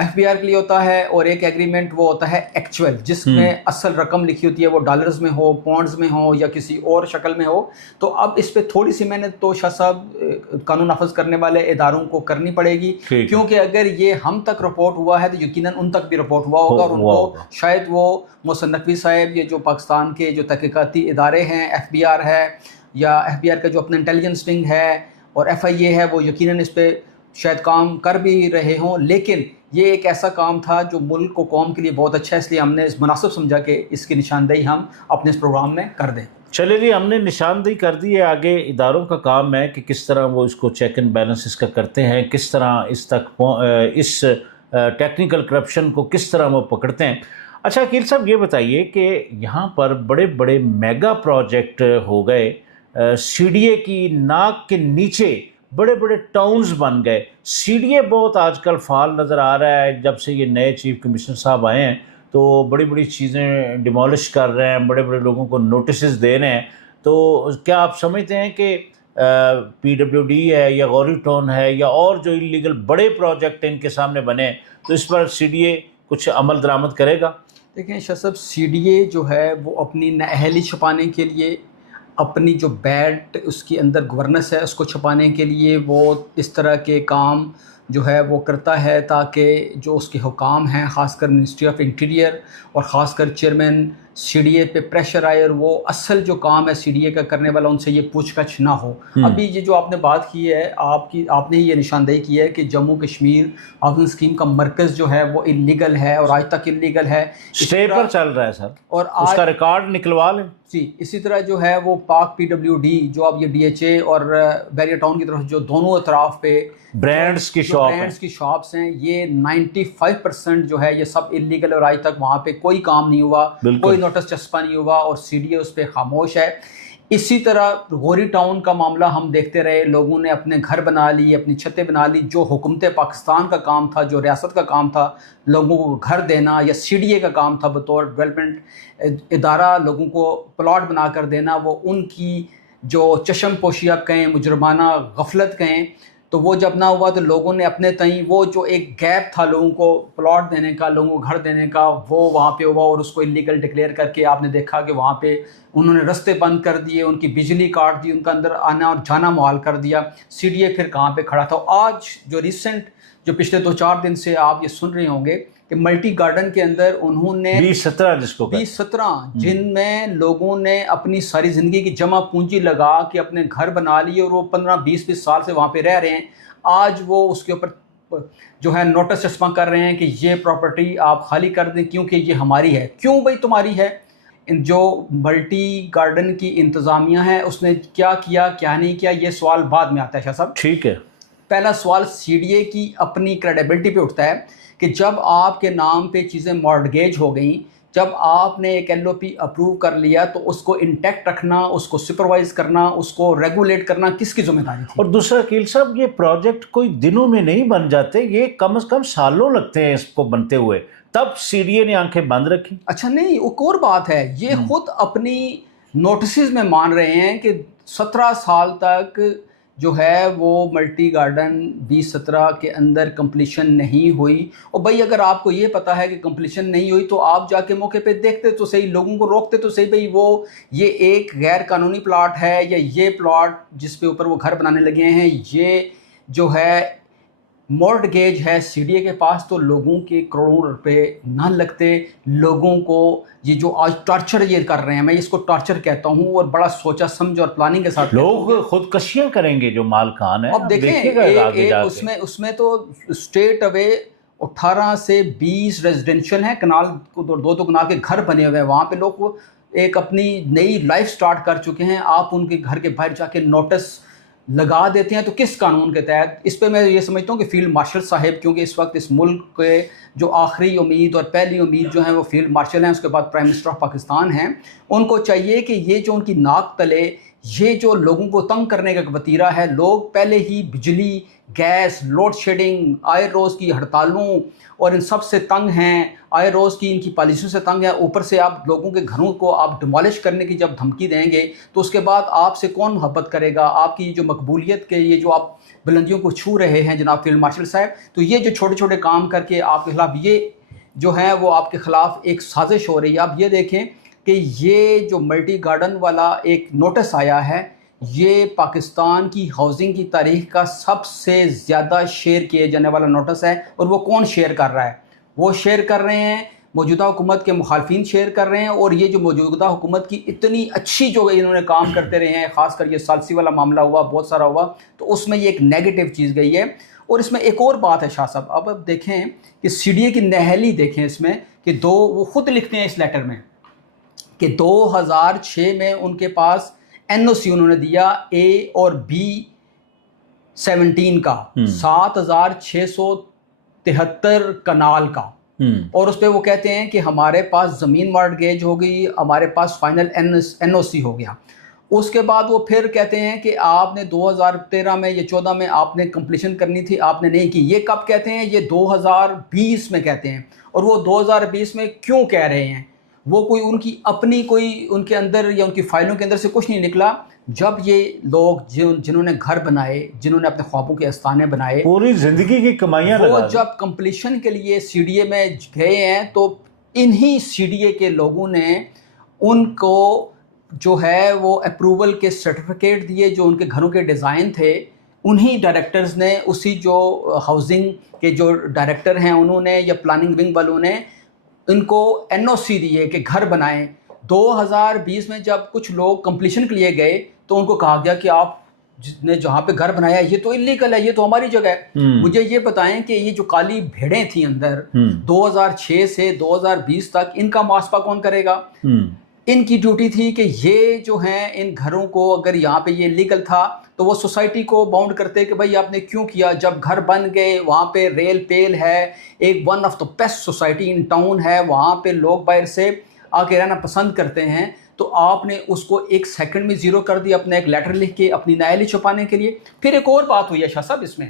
FBR کے لیے ہوتا ہے، اور ایک ایگریمنٹ وہ ہوتا ہے ایکچوئل، جس میں اصل رقم لکھی ہوتی ہے، وہ ڈالرز میں ہو، پاؤنڈز میں ہو یا کسی اور شکل میں ہو. تو اب اس پہ تھوڑی سی محنت تو شاہ صاحب قانون نافذ کرنے والے اداروں کو کرنی پڑے گی، کیونکہ اگر یہ ہم تک رپورٹ ہوا ہے تو یقیناً ان تک بھی رپورٹ ہوا ہوگا، اور ان کو شاید وہ محسن نقوی صاحب، یہ جو پاکستان کے جو تحقیقاتی ادارے ہیں، FBR ہے یا FBR کا جو اپنا انٹیلیجنس ونگ ہے اور FIA ہے، وہ یقیناً اس پہ شاید کام کر بھی رہے ہوں. لیکن یہ ایک ایسا کام تھا جو ملک کو، قوم کے لیے بہت اچھا ہے، اس لیے ہم نے اس مناسب سمجھا کہ اس کی نشاندہی ہم اپنے اس پروگرام میں کر دیں. چلے جی، ہم نے نشاندہی کر دی ہے. آگے اداروں کا کام ہے کہ کس طرح وہ اس کو چیک اینڈ بیلنس اس کا کرتے ہیں، کس طرح اس تک اس ٹیکنیکل کرپشن کو کس طرح وہ پکڑتے ہیں. اچھا عقیل صاحب، یہ بتائیے کہ یہاں پر بڑے بڑے میگا پروجیکٹ ہو گئے، CDA کی ناک کے نیچے بڑے بڑے ٹاؤنز بن گئے. CDA بہت آج کل فعال نظر آ رہا ہے. جب سے یہ نئے چیف کمشنر صاحب آئے ہیں تو بڑی بڑی چیزیں ڈیمولش کر رہے ہیں، بڑے بڑے لوگوں کو نوٹسز دے رہے ہیں. تو کیا آپ سمجھتے ہیں کہ PWD ہے یا غوری ٹون ہے یا اور جو انلیگل بڑے پروجیکٹ ان کے سامنے بنے ہیں تو اس پر CDA کچھ عمل درآمد کرے گا؟ دیکھیں شاہ صاحب، CDA جو ہے وہ اپنی نااہلی چھپانے کے لیے، اپنی جو بیڈ اس کی اندر گورننس ہے اس کو چھپانے کے لیے وہ اس طرح کے کام جو ہے وہ کرتا ہے، تاکہ جو اس کے حکام ہیں، خاص کر منسٹری آف انٹیریئر اور خاص کر چیئرمین CDA پہ پریشر آئے، اور وہ اصل جو کام ہے CDA کا کرنے والا ان سے یہ پوچھ گچھ نہ ہو. ابھی یہ جو آپ نے بات کی ہے، آپ نے یہ نشاندہی کی ہے کہ جموں کشمیر ہاؤسنگ اسکیم کا مرکز جو ہے وہ انلیگل ہے اور آج تک انلیگل ہے، اسٹے پر چل رہا ہے سر، اور اس کا ریکارڈ نکلوا لیں. جی اسی طرح جو ہے وہ پاک PWD جو اب یہ DHA اور بیریا ٹاؤن کی طرف جو دونوں اطراف پہ برانڈز کی شاپس ہیں، یہ 95% جو ہے یہ سب انلیگل، اور آج تک وہاں پہ کوئی کام نہیں ہوا، کوئی نوٹس چسپا نہیں ہوا، اور CDA اس پہ خاموش ہے. اسی طرح غوری ٹاؤن کا معاملہ ہم دیکھتے رہے، لوگوں نے اپنے گھر بنا لی، اپنی چھتیں بنا لی. جو حکومت پاکستان کا کام تھا، جو ریاست کا کام تھا لوگوں کو گھر دینا، یا CDA کا کام تھا بطور ڈیولپمنٹ ادارہ لوگوں کو پلاٹ بنا کر دینا، وہ ان کی جو چشم پوشی آپ کہیں، مجرمانہ غفلت کہیں، تو وہ جب نہ ہوا تو لوگوں نے اپنے تئیں وہ جو ایک گیپ تھا لوگوں کو پلاٹ دینے کا، لوگوں کو گھر دینے کا، وہ وہاں پہ ہوا، اور اس کو انلیگل ڈکلیئر کر کے آپ نے دیکھا کہ وہاں پہ انہوں نے رستے بند کر دیے، ان کی بجلی کاٹ دی، ان کا اندر آنا اور جانا محال کر دیا. CDA پھر کہاں پہ کھڑا تھا. آج جو ریسنٹ جو پچھلے 2-4 دن سے آپ یہ سن رہے ہوں گے کہ ملٹی گارڈن کے اندر انہوں نے 2017 جن میں لوگوں نے اپنی ساری زندگی کی جمع پونجی لگا کے اپنے گھر بنا لیے، اور وہ 15-20 سال سے وہاں پہ رہ رہے ہیں. آج وہ اس کے اوپر جو ہے نوٹس چسپاں کر رہے ہیں کہ یہ پراپرٹی آپ خالی کر دیں کیونکہ یہ ہماری ہے. کیوں بھائی تمہاری ہے؟ جو ملٹی گارڈن کی انتظامیہ ہے اس نے کیا کیا کیا نہیں کیا، یہ سوال بعد میں آتا ہے شاہ صاحب. ٹھیک ہے. پہلا سوال CDA کی اپنی کریڈیبلٹی پہ اٹھتا ہے کہ جب آپ کے نام پہ چیزیں مارٹگیج ہو گئیں، جب آپ نے ایک LOP اپروو کر لیا تو اس کو انٹیکٹ رکھنا، اس کو سپروائز کرنا، اس کو ریگولیٹ کرنا کس کی ذمہ داری تھی؟ اور دوسرا عقیل صاحب، یہ پروجیکٹ کوئی دنوں میں نہیں بن جاتے، یہ کم از کم سالوں لگتے ہیں اس کو بنتے ہوئے، تب CDA نے آنکھیں بند رکھی. اچھا نہیں، ایک اور بات ہے، یہ خود اپنی نوٹسز میں مان رہے ہیں کہ 17 سال تک جو ہے وہ ملٹی گارڈن 2017 کے اندر کمپلیشن نہیں ہوئی. اور بھائی اگر آپ کو یہ پتہ ہے کہ کمپلیشن نہیں ہوئی تو آپ جا کے موقع پہ دیکھتے تو صحیح، لوگوں کو روکتے تو صحیح، بھائی وہ یہ ایک غیر قانونی پلاٹ ہے، یا یہ پلاٹ جس پہ اوپر وہ گھر بنانے لگے ہیں یہ جو ہے مارٹگیج ہے CDA کے پاس، تو لوگوں کے کروڑوں روپے نہ لگتے. لوگوں کو یہ جو آج ٹارچر یہ کر رہے ہیں، میں اس کو ٹارچر کہتا ہوں، اور بڑا سوچا سمجھ اور پلاننگ کے ساتھ لوگ خودکشیاں کریں گے جو مالکان ہیں. اب دیکھیں اس میں تو اسٹیٹ اوے 18 سے 20 ریزیڈینشل ہیں، کنال دو کنال کے گھر بنے ہوئے ہیں، وہاں پہ لوگ ایک اپنی نئی لائف سٹارٹ کر چکے ہیں. آپ ان کے گھر کے باہر جا کے نوٹس لگا دیتے ہیں تو کس قانون کے تحت؟ اس پہ میں یہ سمجھتا ہوں کہ فیلڈ مارشل صاحب، کیونکہ اس وقت اس ملک کے جو آخری امید اور پہلی امید جو ہیں وہ فیلڈ مارشل ہیں، اس کے بعد پرائم منسٹر آف پاکستان ہیں، ان کو چاہیے کہ یہ جو ان کی ناک تلے یہ جو لوگوں کو تنگ کرنے کا وتیرہ ہے، لوگ پہلے ہی بجلی گیس، لوڈ شیڈنگ، آئر روز کی ہڑتالوں اور ان سب سے تنگ ہیں، آئر روز کی ان کی پالیسیوں سے تنگ ہے. اوپر سے آپ لوگوں کے گھروں کو آپ ڈیمالش کرنے کی جب دھمکی دیں گے تو اس کے بعد آپ سے کون محبت کرے گا؟ آپ کی جو مقبولیت کے یہ جو آپ بلندیوں کو چھو رہے ہیں جناب فیلڈ مارشل صاحب، تو یہ جو چھوٹے چھوٹے کام کر کے آپ کے خلاف یہ جو ہے وہ آپ کے خلاف ایک سازش ہو رہی ہے. آپ یہ دیکھیں کہ یہ جو ملٹی گارڈن والا ایک نوٹس آیا ہے، یہ پاکستان کی ہاؤسنگ کی تاریخ کا سب سے زیادہ شیئر کیے جانے والا نوٹس ہے. اور وہ کون شیئر کر رہا ہے؟ وہ شیئر کر رہے ہیں موجودہ حکومت کے مخالفین شیئر کر رہے ہیں. اور یہ جو موجودہ حکومت کی اتنی اچھی جو انہوں نے کام کرتے رہے ہیں، خاص کر یہ ثالثی والا معاملہ ہوا، بہت سارا ہوا، تو اس میں یہ ایک نیگیٹو چیز گئی ہے. اور اس میں ایک اور بات ہے شاہ صاحب، اب دیکھیں کہ سی ڈی اے کی نہلی دیکھیں اس میں کہ وہ خود لکھتے ہیں اس لیٹر میں کہ 2006 میں ان کے پاس این او سی انہوں نے دیا اے اور بی 17 کا 7673 کنال کا، اور اس پہ وہ کہتے ہیں کہ ہمارے پاس زمین مارٹگیج ہو گئی، ہمارے پاس فائنل این او سی ہو گیا. اس کے بعد وہ پھر کہتے ہیں کہ آپ نے 2013 میں یا 14 میں آپ نے کمپلیشن کرنی تھی، آپ نے نہیں کی. یہ کب کہتے ہیں؟ یہ 2020 میں کہتے ہیں. اور وہ 2020 میں کیوں کہہ رہے ہیں؟ وہ کوئی ان کی اپنی کوئی ان کے اندر یا ان کی فائلوں کے اندر سے کچھ نہیں نکلا. جب یہ لوگ جنہوں نے گھر بنائے، جنہوں نے اپنے خوابوں کے آستانے بنائے، پوری زندگی کی کمائیاں وہ لگا جب کمپلیشن کے لیے سی ڈی اے میں گئے ہیں تو انہی سی ڈی اے کے لوگوں نے ان کو جو ہے وہ اپروول کے سرٹیفکیٹ دیے، جو ان کے گھروں کے ڈیزائن تھے انہی ڈائریکٹرز نے، اسی جو ہاؤسنگ کے جو ڈائریکٹر ہیں انہوں نے یا پلاننگ ونگ والوں نے ان کو این او سی دیے کہ گھر بنائیں. 2020 میں جب کچھ لوگ کمپلیشن کے لیے گئے تو ان کو کہا گیا کہ آپ نے جہاں پہ گھر بنایا یہ تو انلیگل ہے، یہ تو ہماری جگہ ہے. مجھے یہ بتائیں کہ یہ جو کالی بھیڑیں تھیں اندر 2006 سے 2020 تک، ان کا محاسبہ کون کرے گا؟ ان کی ڈیوٹی تھی کہ یہ جو ہیں ان گھروں کو، اگر یہاں پہ یہ لیگل تھا تو وہ سوسائٹی کو باؤنڈ کرتے کہ بھائی آپ نے کیوں کیا. جب گھر بن گئے، وہاں پہ ریل پیل ہے، ایک one of the best society in town ہے، وہاں پہ لوگ باہر سے آ کے رہنا پسند کرتے ہیں، تو آپ نے اس کو ایک سیکنڈ میں زیرو کر دیا اپنا ایک لیٹر لکھ کے اپنی نااہلی چھپانے کے لیے. پھر ایک اور بات ہوئی ہے شاہ صاحب اس میں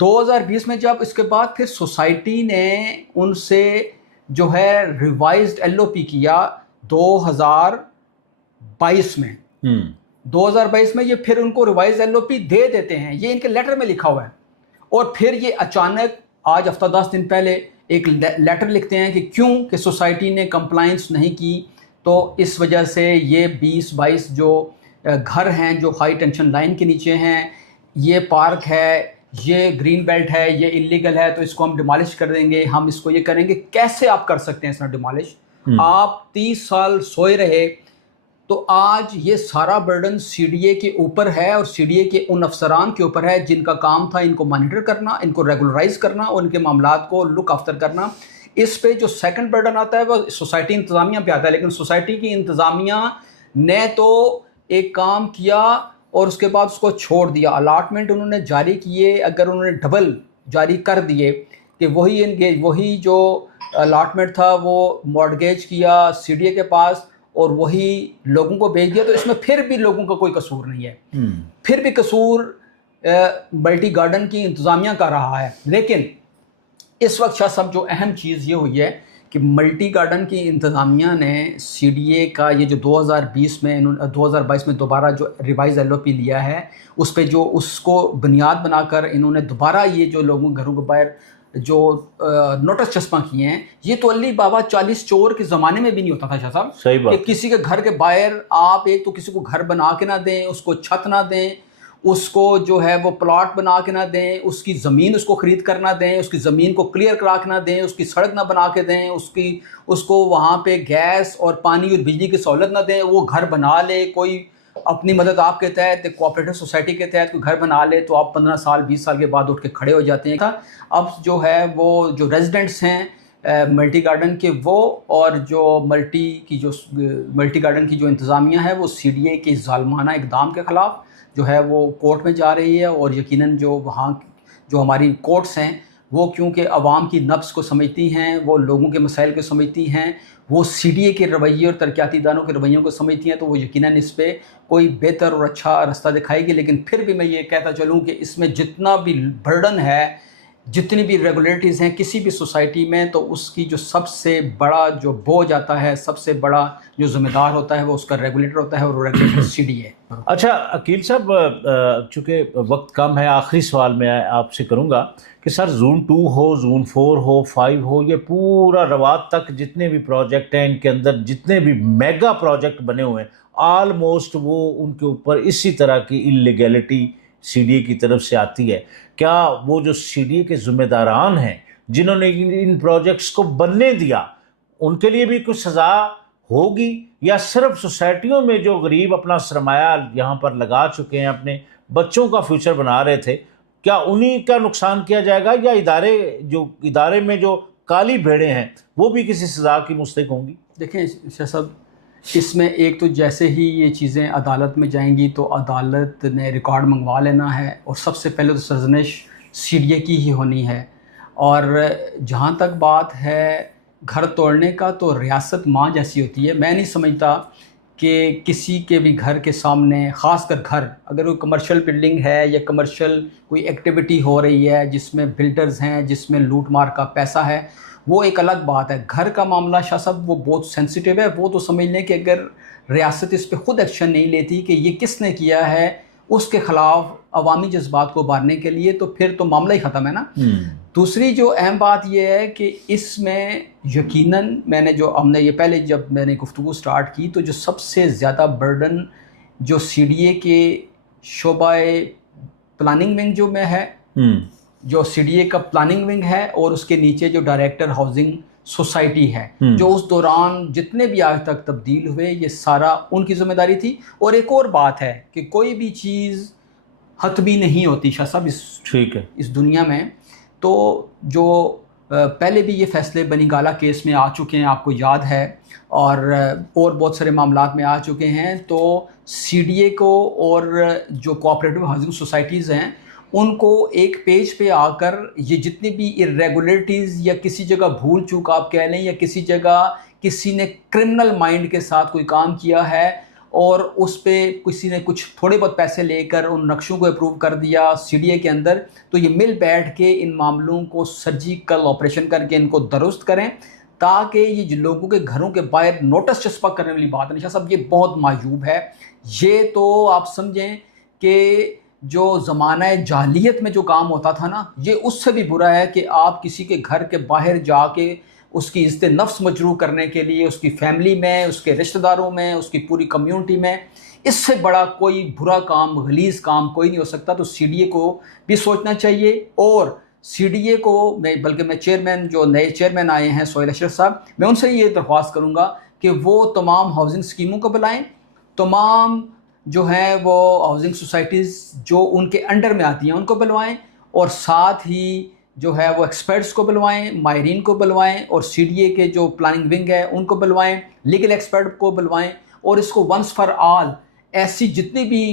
2020 میں، جب اس کے بعد پھر سوسائٹی نے ان سے جو ہے ریوائزڈ ایل او پی کیا 2022 میں. 2022 میں یہ پھر ان کو ریوائز ایل او پی دے دیتے ہیں، یہ ان کے لیٹر میں لکھا ہوا ہے. اور پھر یہ اچانک آج ہفتہ 10 دن پہلے ایک لیٹر لکھتے ہیں کہ کیوں کہ سوسائٹی نے کمپلائنس نہیں کی، تو اس وجہ سے یہ 20-22 جو گھر ہیں جو ہائی ٹینشن لائن کے نیچے ہیں، یہ پارک ہے، یہ گرین بیلٹ ہے، یہ انلیگل ہے، تو اس کو ہم ڈیمالش کر دیں گے، ہم اس کو یہ کریں گے. کیسے آپ کر سکتے ہیں اس میں ڈیمالش؟ آپ 30 سال سوئے رہے. تو آج یہ سارا برڈن سی ڈی اے کے اوپر ہے، اور سی ڈی اے کے ان افسران کے اوپر ہے جن کا کام تھا ان کو مانیٹر کرنا، ان کو ریگولرائز کرنا اور ان کے معاملات کو لک آفٹر کرنا. اس پہ جو سیکنڈ برڈن آتا ہے وہ سوسائٹی انتظامیہ پہ آتا ہے. لیکن سوسائٹی کی انتظامیہ نے تو ایک کام کیا اور اس کے بعد اس کو چھوڑ دیا. الاٹمنٹ انہوں نے جاری کیے، اگر انہوں نے ڈبل جاری کر دیے کہ وہی جو الاٹمنٹ تھا وہ مارٹگیج کیا سی ڈی اے کے پاس اور وہی لوگوں کو بھیج دیا، تو اس میں پھر بھی لوگوں کا کوئی قصور نہیں ہے. پھر بھی قصور ملٹی گارڈن کی انتظامیہ کا رہا ہے. لیکن اس وقت شاہ صاحب جو اہم چیز یہ ہوئی ہے کہ ملٹی گارڈن کی انتظامیہ نے سی ڈی اے کا یہ جو 2022 میں دوبارہ جو ریوائز ایل او پی لیا ہے، اس پہ جو اس کو بنیاد بنا کر انہوں نے دوبارہ یہ جو لوگوں گھروں کے باہر جو نوٹس چسپاں کیے ہیں، یہ تو علی بابا 40 چور کے زمانے میں بھی نہیں ہوتا تھا شاہ صاحب. صحیح بات. کہ کسی کے گھر کے باہر آپ ایک تو کسی کو گھر بنا کے نہ دیں، اس کو چھت نہ دیں، اس کو جو ہے وہ پلاٹ بنا کے نہ دیں، اس کی زمین اس کو خرید کر نہ دیں، اس کی زمین کو کلیئر کرا کے نہ دیں، اس کی سڑک نہ بنا کے دیں، اس کو وہاں پہ گیس اور پانی اور بجلی کی سہولت نہ دیں. وہ گھر بنا لے، کوئی اپنی مدد آپ کے تحت کوآپریٹو سوسائٹی کے تحت کوئی گھر بنا لے تو آپ 15 سال 20 سال کے بعد اٹھ کے کھڑے ہو جاتے ہیں. اب جو ہے وہ جو ریزیڈنٹس ہیں ملٹی گارڈن کے، وہ اور جو ملٹی گارڈن کی جو انتظامیہ ہے وہ سی ڈی اے کے ظالمانہ اقدام کے خلاف جو ہے وہ کورٹ میں جا رہی ہے. اور یقیناً جو وہاں جو ہماری کورٹس ہیں وہ کیونکہ عوام کی نبض کو سمجھتی ہیں، وہ لوگوں کے مسائل کو سمجھتی ہیں، وہ سی ڈی اے کے رویے اور ترقیاتی اداروں کے رویوں کو سمجھتی ہیں، تو وہ یقیناً اس پہ کوئی بہتر اور اچھا رستہ دکھائے گی. لیکن پھر بھی میں یہ کہتا چلوں کہ اس میں جتنا بھی برڈن ہے، جتنی بھی ریگولیٹریز ہیں کسی بھی سوسائٹی میں، تو اس کی جو سب سے بڑا جو بوجھ آتا ہے، سب سے بڑا جو ذمہ دار ہوتا ہے وہ اس کا ریگولیٹر ہوتا ہے، اور وہ ریگولیٹر سی ڈی ہے. اچھا عقیل صاحب، چونکہ وقت کم ہے، آخری سوال میں آپ سے کروں گا کہ سر زون 2 ہو، زون 4 ہو، 5 ہو، یہ پورا رواد تک جتنے بھی پروجیکٹ ہیں، ان کے اندر جتنے بھی میگا پروجیکٹ بنے ہوئے ہیں، آلموسٹ وہ ان کے اوپر اسی طرح کی انلیگیلٹی سی ڈی اے کی طرف سے آتی ہے. کیا وہ جو سی ڈی اے کے ذمہ داران ہیں جنہوں نے ان پروجیکٹس کو بننے دیا، ان کے لیے بھی کچھ سزا ہوگی، یا صرف سوسائٹیوں میں جو غریب اپنا سرمایہ یہاں پر لگا چکے ہیں، اپنے بچوں کا فیوچر بنا رہے تھے، کیا انہی کا نقصان کیا جائے گا، یا ادارے میں جو کالی بھیڑیں ہیں وہ بھی کسی سزا کی مستحق ہوں گی؟ دیکھیں شاہ صاحب، اس میں ایک تو جیسے ہی یہ چیزیں عدالت میں جائیں گی تو عدالت نے ریکارڈ منگوا لینا ہے، اور سب سے پہلے تو سرزنش سی ڈی اے کی ہی ہونی ہے. اور جہاں تک بات ہے گھر توڑنے کا، تو ریاست ماں جیسی ہوتی ہے. میں نہیں سمجھتا کہ کسی کے بھی گھر کے سامنے، خاص کر گھر، اگر کوئی کمرشل بلڈنگ ہے یا کمرشل کوئی ایکٹیویٹی ہو رہی ہے جس میں بلڈرز ہیں، جس میں لوٹ مار کا پیسہ ہے، وہ ایک الگ بات ہے. گھر کا معاملہ شاہ صاحب وہ بہت سینسیٹیو ہے. وہ تو سمجھ لیں کہ اگر ریاست اس پہ خود ایکشن نہیں لیتی کہ یہ کس نے کیا ہے، اس کے خلاف عوامی جذبات کو ابھارنے کے لیے، تو پھر تو معاملہ ہی ختم ہے نا. دوسری جو اہم بات یہ ہے کہ اس میں یقیناً ہم نے یہ پہلے جب میں نے گفتگو سٹارٹ کی، تو جو سب سے زیادہ برڈن جو سی ڈی اے کے شعبہ پلاننگ ونگ جو میں ہے، جو سی ڈی اے کا پلاننگ ونگ ہے، اور اس کے نیچے جو ڈائریکٹر ہاؤسنگ سوسائٹی ہے، جو اس دوران جتنے بھی آج تک تبدیل ہوئے، یہ سارا ان کی ذمہ داری تھی. اور ایک اور بات ہے کہ کوئی بھی چیز حتمی نہیں ہوتی شاہ صاحب اس دنیا میں. تو جو پہلے بھی یہ فیصلے بنی گالا کیس میں آ چکے ہیں، آپ کو یاد ہے، اور بہت سارے معاملات میں آ چکے ہیں. تو سی ڈی اے کو اور جو کوآپریٹو ہاؤسنگ سوسائٹیز ہیں، ان کو ایک پیج پہ آ کر یہ جتنی بھی ارریگولیٹریز یا کسی جگہ بھول چوک آپ کہہ لیں، یا کسی جگہ کسی نے کرمنل مائنڈ کے ساتھ کوئی کام کیا ہے اور اس پہ کسی نے کچھ تھوڑے بہت پیسے لے کر ان نقشوں کو اپروو کر دیا سی ڈی اے کے اندر، تو یہ مل بیٹھ کے ان معاملوں کو سرجیکل آپریشن کر کے ان کو درست کریں، تاکہ یہ لوگوں کے گھروں کے باہر نوٹس چسپا کرنے والی بات ہے. شاہ صاحب یہ بہت معیوب ہے. یہ تو آپ سمجھیں کہ جو زمانہ جاہلیت میں جو کام ہوتا تھا نا، یہ اس سے بھی برا ہے کہ آپ کسی کے گھر کے باہر جا کے اس کی عزت نفس مجروح کرنے کے لیے، اس کی فیملی میں، اس کے رشتہ داروں میں، اس کی پوری کمیونٹی میں، اس سے بڑا کوئی برا کام، غلیظ کام کوئی نہیں ہو سکتا. تو سی ڈی اے کو بھی سوچنا چاہیے. اور سی ڈی اے کو بلکہ میں چیئرمین، جو نئے چیئرمین آئے ہیں سہیل اشرف صاحب، میں ان سے یہ درخواست کروں گا کہ وہ تمام ہاؤسنگ اسکیموں کو بلائیں، تمام جو ہیں وہ ہاؤسنگ سوسائٹیز جو ان کے انڈر میں آتی ہیں ان کو بلوائیں، اور ساتھ ہی جو ہے وہ ایکسپرٹس کو بلوائیں، ماہرین کو بلوائیں، اور سی ڈی اے کے جو پلاننگ ونگ ہے ان کو بلوائیں، لیگل ایکسپرٹ کو بلوائیں، اور اس کو ونس فار آل ایسی جتنی بھی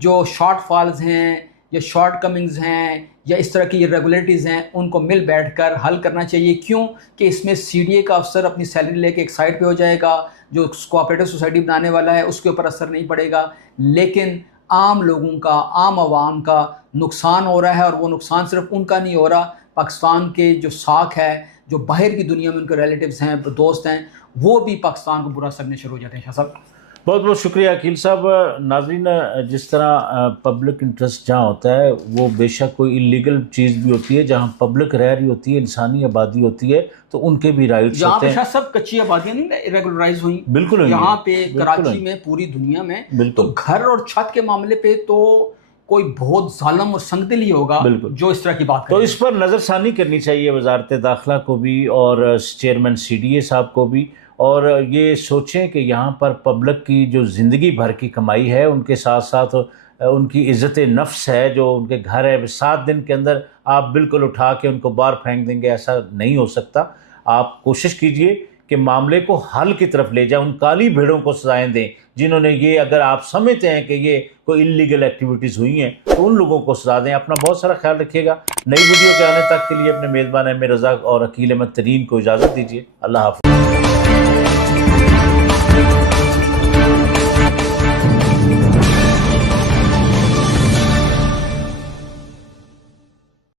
جو شارٹ فالز ہیں یا شارٹ کمنگز ہیں یا اس طرح کی ریگولیٹریز ہیں، ان کو مل بیٹھ کر حل کرنا چاہیے. کیوں کہ اس میں سی ڈی اے کا افسر اپنی سیلری لے کے ایک سائڈ پہ ہو جائے گا، جو کوآپریٹو سوسائٹی بنانے والا ہے اس کے اوپر اثر نہیں پڑے گا، لیکن عام لوگوں کا، عام عوام کا نقصان ہو رہا ہے. اور وہ نقصان صرف ان کا نہیں ہو رہا، پاکستان کے جو ساکھ ہے، جو باہر کی دنیا میں ان کے ریلیٹیوز ہیں، دوست ہیں، وہ بھی پاکستان کو برا سمجھنے شروع ہو جاتے ہیں. شاہ صاحب بہت بہت شکریہ عقیل صاحب. ناظرین، جس طرح پبلک انٹرسٹ جہاں ہوتا ہے وہ بے شک کوئی انلیگل چیز بھی ہوتی ہے، جہاں پبلک رہ رہی ہوتی ہے، انسانی آبادی ہوتی ہے، تو ان کے بھی رائٹس یہاں ہوتے پہ ہیں. شاید سب کچی آبادیاں نہیں ریگولرائز ہوئیں، بالکل یہاں پہ کراچی میں، پوری دنیا میں. تو گھر اور چھت کے معاملے پہ تو کوئی بہت ظالم اور سنگدل ہی ہوگا جو اس طرح کی بات کرے. تو اس پر نظر ثانی کرنی چاہیے وزارت داخلہ کو بھی اور چیئرمین سی ڈی اے صاحب کو بھی، اور یہ سوچیں کہ یہاں پر پبلک کی جو زندگی بھر کی کمائی ہے، ان کے ساتھ ساتھ ان کی عزت نفس ہے، جو ان کے گھر ہے، 7 دن کے اندر آپ بالکل اٹھا کے ان کو باہر پھینک دیں گے، ایسا نہیں ہو سکتا. آپ کوشش کیجئے کہ معاملے کو حل کی طرف لے جائیں، ان کالی بھیڑوں کو سزائیں دیں جنہوں نے یہ، اگر آپ سمجھتے ہیں کہ یہ کوئی اللیگل ایکٹیویٹیز ہوئی ہیں تو ان لوگوں کو سزا دیں۔ اپنا بہت سارا خیال رکھیے گا۔ نئی ویڈیو کے آنے تک کے لیے اپنے میزبان ایم اے رضا اور عقیل احمد ترین کو اجازت دیجیے۔ اللہ حافظ۔